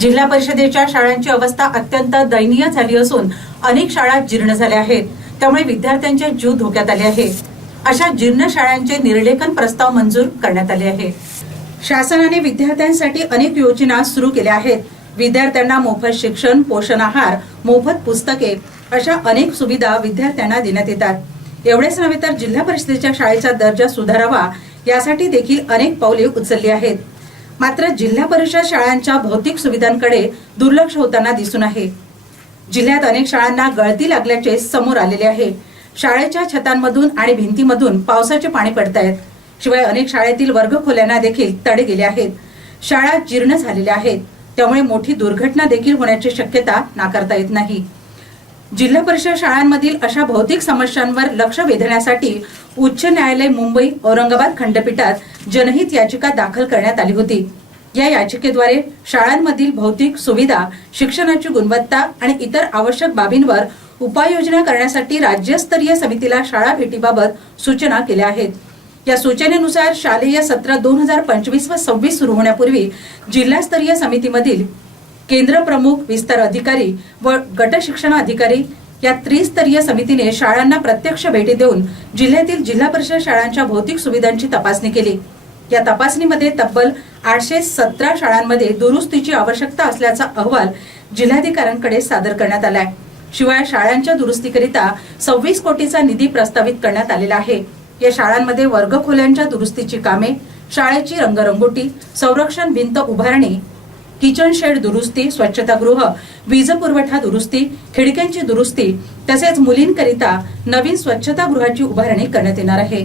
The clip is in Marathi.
जिल्हा परिषदेच्या शाळांची अवस्था अत्यंत दयनीय झाली असून अनेक शाळा जीर्ण झाल्या आहेत. त्यामुळे विद्यार्थ्यांचे जीव धोक्यात आले आहे. अशा जीर्ण शाळांचे निर्लेखन प्रस्ताव मंजूर करण्यात आले आहे. शासनाने विद्यार्थ्यांसाठी अनेक योजना सुरू केल्या आहेत. विद्यार्थ्यांना मोफत शिक्षण पोषण आहार मोफत पुस्तके अशा अनेक सुविधा विद्यार्थ्यांना देण्यात येतात. एवढेच नव्हे तर जिल्हा परिषदेच्या शाळेचा दर्जा सुधारावा यासाठी देखील अनेक पावले उचलली आहेत. मात्र जिल्हा परिषद शाळांच्या भौतिक सुविधांकडे दुर्लक्ष होताना दिसून आहे. जिल्ह्यात अनेक शाळांना गळती लागल्याचे समोर आलेले आहे. शाळेच्या छतांमधून आणि भिंतीमधून पावसाचे पाणी पडत आहेत शिवाय अनेक शाळेतील वर्गखोल्यांना देखील तडे गेले आहेत. शाळा जीर्ण झालेल्या आहेत. त्यामुळे मोठी दुर्घटना देखील होण्याची शक्यता नाकारता येत नाही. जिल्हा परिषद शाळांमधील अशा भौतिक समस्यांवर लक्ष वेधण्यासाठी उच्च न्यायालय मुंबई औरंगाबाद खंडपीठात जनहित याचिका दाखल करण्यात आली होती. या याचिकेद्वारे शाळांमधील भौतिक सुविधा शिक्षणाची गुणवत्ता आणि इतर आवश्यक बाबींवर उपाययोजना करण्यासाठी राज्यस्तरीय समितीला शाळा भेटीबाबत सूचना केल्या आहेत. या सूचनेनुसार शालेय सत्र दोन हजार पंचवीस व सव्वीस सुरू होण्यापूर्वी जिल्हास्तरीय समितीमधील केंद्र प्रमुख विस्तार अधिकारी व गट शिक्षण अधिकारी या त्रिस्तरीय समितीने शाळांना प्रत्यक्ष भेटी देऊन जिल्ह्यातील जिल्हा परिषद शाळांच्या भौतिक सुविधांची तपासणी केली. या तपासणीमध्ये तब्बल आठशे सतरा शाळांमध्ये दुरुस्तीची आवश्यकता असल्याचा अहवाल जिल्हाधिकाऱ्यांकडे सादर करण्यात आलाय. शिवाय शाळांच्या दुरुस्तीकरिता सव्वीस कोटीचा निधी प्रस्तावित करण्यात आलेला आहे. या शाळांमध्ये वर्गखोल्यांच्या दुरुस्तीची कामे शाळेची रंगरंगोटी संरक्षण भिंत उभारणी किचन शेड दुरुस्ती स्वच्छतागृह वीज पुरवठा दुरुस्ती खिडक्यांची दुरुस्ती तसेच मुलींकरिता नवीन स्वच्छतागृहाची उभारणी करण्यात येणार आहे.